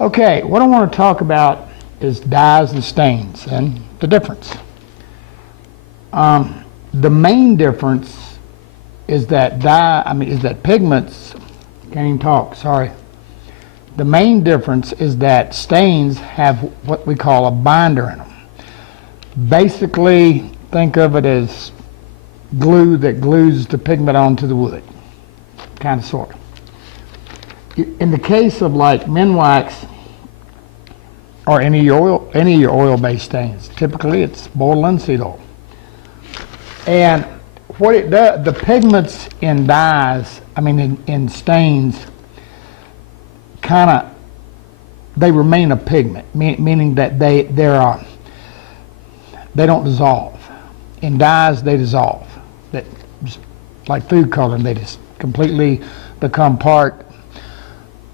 Okay, what I want to talk about is dyes and stains and the difference. The main difference is that pigments, can't even talk, sorry. The main difference is that stains have what we call a binder in them. Basically, think of it as glue that glues the pigment onto the wood, kind of sort of. In the case of like Minwax or any of your oil-based stains, typically it's boiled linseed oil. And what it does, the pigments in dyes, in stains, they remain a pigment, meaning that they don't dissolve. In dyes, they dissolve. That just like food coloring, they just completely become part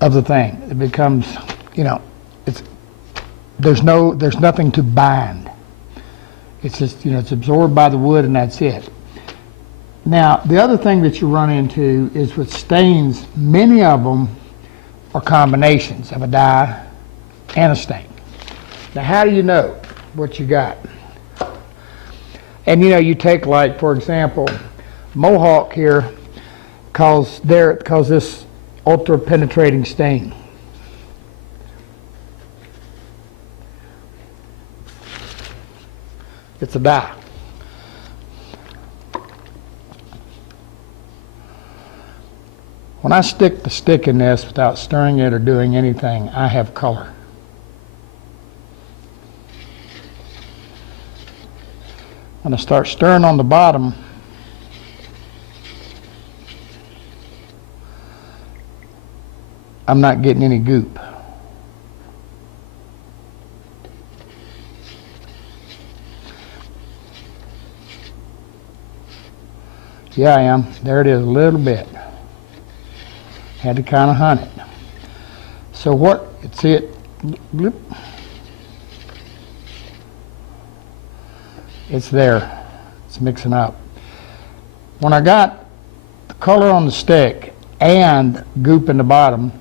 of the thing. It becomes, there's nothing to bind. It's just, it's absorbed by the wood and that's it. Now, the other thing that you run into is with stains, many of them are combinations of a dye and a stain. Now, how do you know what you got? And you take, like, for example, Mohawk here calls this ultra penetrating stain. It's a dye. When I stick the stick in this without stirring it or doing anything, I have color. When I start stirring on the bottom, I'm not getting any goop. Yeah, I am. There it is, a little bit. Had to kind of hunt it. So see it, bloop. It's there. It's mixing up. When I got the color on the stick and goop in the bottom,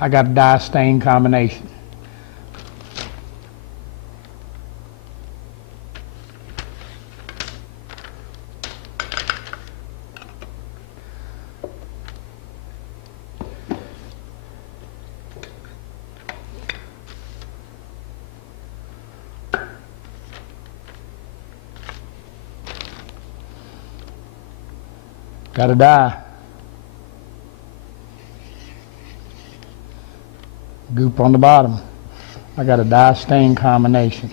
I got a dye stain combination. Got a dye. Goop on the bottom. I got a dye stain combination.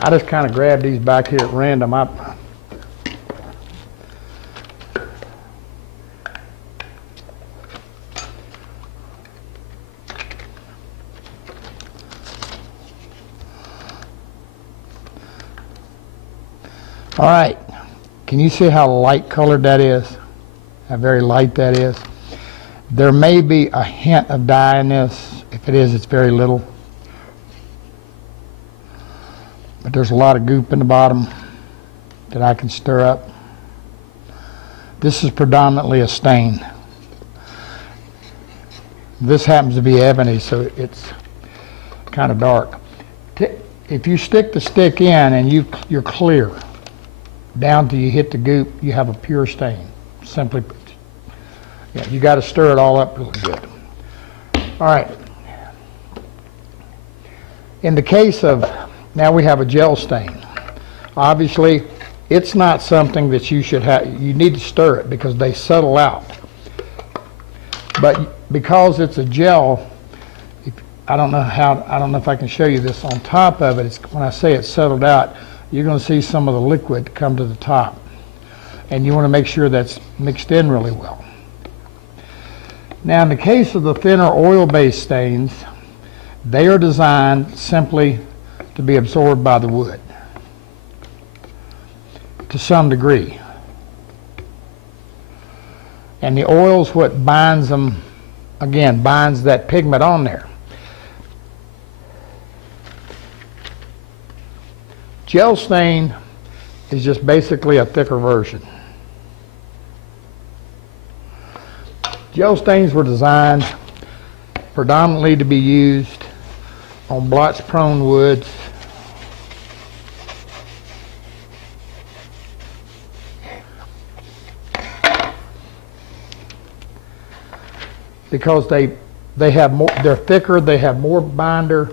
I just kind of grabbed these back here at random. All right, can you see how light colored that is? How very light that is? There may be a hint of dye in this. If it is, it's very little. But there's a lot of goop in the bottom that I can stir up. This is predominantly a stain. This happens to be ebony, so it's kind of dark. If you stick the stick in and you're clear, down till you hit the goop, you have a pure stain. Simply put. Yeah, you got to stir it all up really good. All right. In the case of, now we have a gel stain. Obviously, it's not something that you should have, you need to stir it because they settle out. But because it's a gel, I don't know if I can show you this on top of it. When I say it's settled out, you're going to see some of the liquid come to the top. And you want to make sure that's mixed in really well. Now, in the case of the thinner oil-based stains, they are designed simply to be absorbed by the wood to some degree. And the oil's what binds them, again, binds that pigment on there. Gel stain is just basically a thicker version. Gel stains were designed predominantly to be used on blotch-prone woods, because they have more, they're thicker, they have more binder,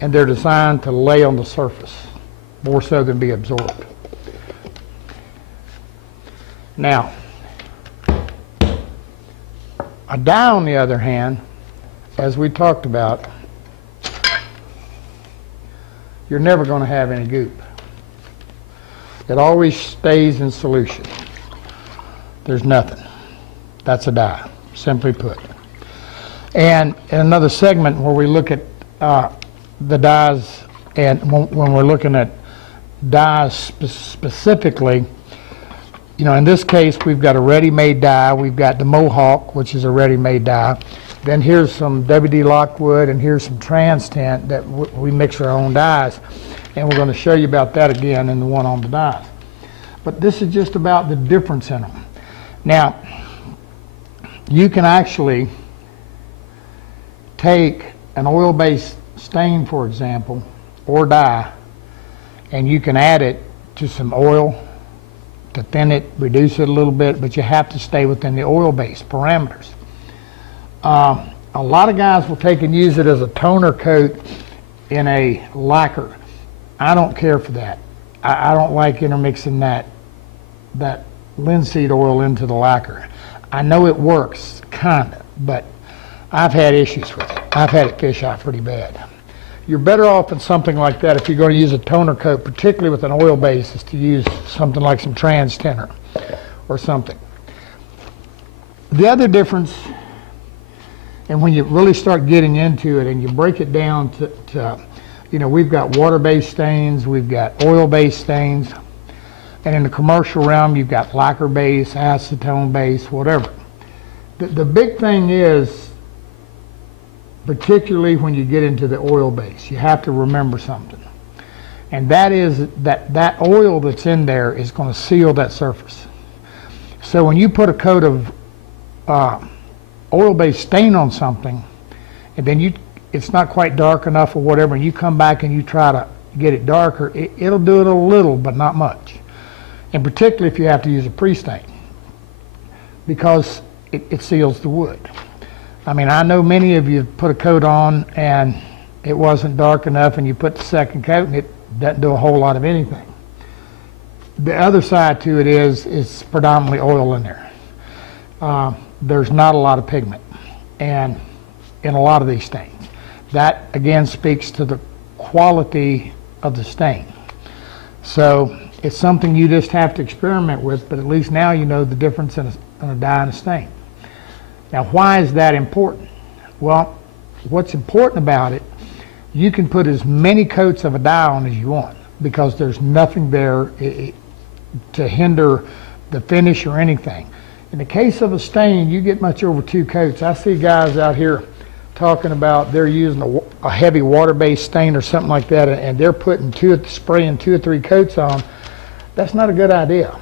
and they're designed to lay on the surface more so than be absorbed. Now, a dye, on the other hand, as we talked about, you're never going to have any goop. It always stays in solution. There's nothing. That's a dye, simply put. And in another segment where we look at the dyes, and when we're looking at dyes specifically, you know, in this case, we've got a ready-made dye. We've got the Mohawk, which is a ready-made dye. Then here's some WD Lockwood, and here's some Trans Tint that we mix our own dyes. And we're going to show you about that again in the one on the dyes. But this is just about the difference in them. Now, you can actually take an oil-based stain, for example, or dye, and you can add it to some oil to thin it, reduce it a little bit, but you have to stay within the oil-based parameters. A lot of guys will take and use it as a toner coat in a lacquer. I don't care for that. I don't like intermixing that linseed oil into the lacquer. I know it works, kinda, but I've had issues with it. I've had it fish out pretty bad. You're better off in something like that if you're going to use a toner coat, particularly with an oil base, is to use something like some Trans Tint or something. The other difference, and when you really start getting into it and you break it down to you know, we've got water-based stains, we've got oil-based stains, and in the commercial realm, you've got lacquer-based, acetone-based, whatever. The big thing is, particularly when you get into the oil base, you have to remember something. And that is that oil that's in there is going to seal that surface. So when you put a coat of oil-based stain on something, and then it's not quite dark enough or whatever, and you come back and you try to get it darker, it'll do it a little, but not much. And particularly if you have to use a pre-stain, because it seals the wood. I mean, I know many of you put a coat on and it wasn't dark enough, and you put the second coat and it doesn't do a whole lot of anything. The other side to it is it's predominantly oil in there. There's not a lot of pigment and in a lot of these stains. That again speaks to the quality of the stain. So it's something you just have to experiment with, but at least now you know the difference in a dye and a stain. Now, why is that important? Well, what's important about it, you can put as many coats of a dye on as you want, because there's nothing there to hinder the finish or anything. In the case of a stain, you get much over 2 coats. I see guys out here talking about they're using a heavy water-based stain or something like that, and they're spraying 2 or 3 coats on. That's not a good idea,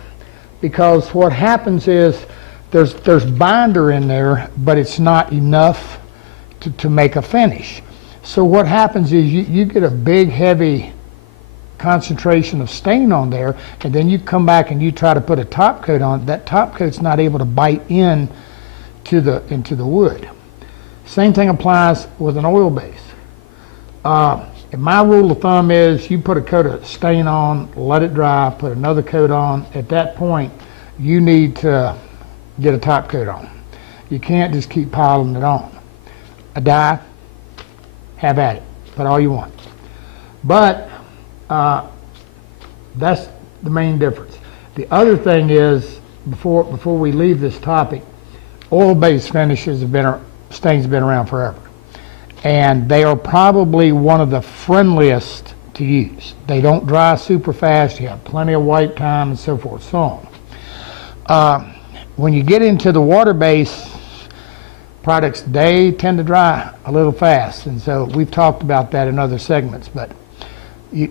because what happens is there's binder in there, but it's not enough to make a finish. So what happens is you get a big, heavy concentration of stain on there, and then you come back and you try to put a top coat on. That top coat's not able to bite into the wood. Same thing applies with an oil base. And my rule of thumb is you put a coat of stain on, let it dry, put another coat on. At that point, you need to get a top coat on. You can't just keep piling it on. A dye, have at it, put all you want. But that's the main difference. The other thing is, before we leave this topic, oil-based finishes stains have been around forever. And they are probably one of the friendliest to use. They don't dry super fast, you have plenty of wipe time, and so forth, so on. When you get into the water-based products, they tend to dry a little fast, and so we've talked about that in other segments, but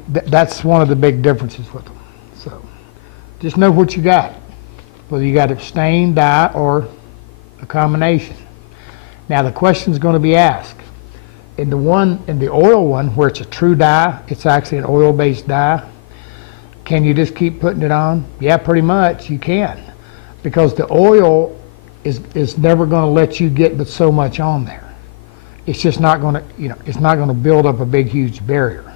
that's one of the big differences with them. So just know what you got, whether you got a stain, dye, or a combination. Now the question is going to be asked. In the oil one, where it's a true dye, it's actually an oil-based dye, can you just keep putting it on? Yeah, pretty much you can, because the oil is never going to let you get but so much on there. It's just not going to, it's not going to build up a big, huge barrier.